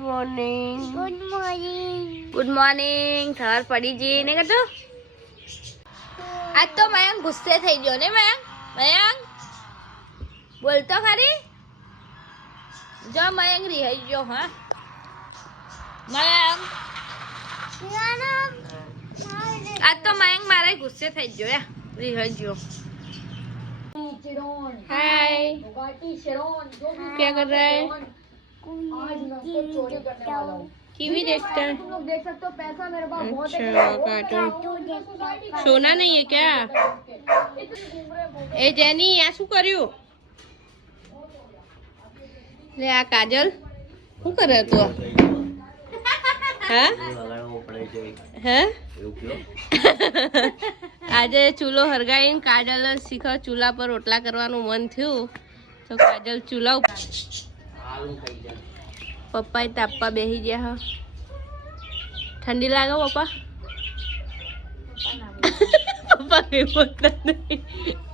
morning good morning સવાર પડી જઈ ને કહેતો આજ તો મયંક ગુસ્સે થઈ ગયો ને મયંક બોલતો ખરી જો મયંક રિહાઈ ગયો હા મયંક आज तो मयंक मारा गुस्से थे जो या रिहाई जो हाय क्या कर रहा है टीवी देखता है अच्छा कार्टून सोना नहीं है क्या ए जेनी आ शू कर्यु ले आ काजल शू करे तू हाँ हाँ આજે ચૂલો હરગાઈને કાજલ શીખો ચૂલા પર રોટલા કરવાનું મન થયું તો કાજલ ચૂલા ઉપર પપ્પા તાપવા બેસી ગયા હા ઠંડી લાગે પપ્પા પપ્પા કઈ બોલતા નહીં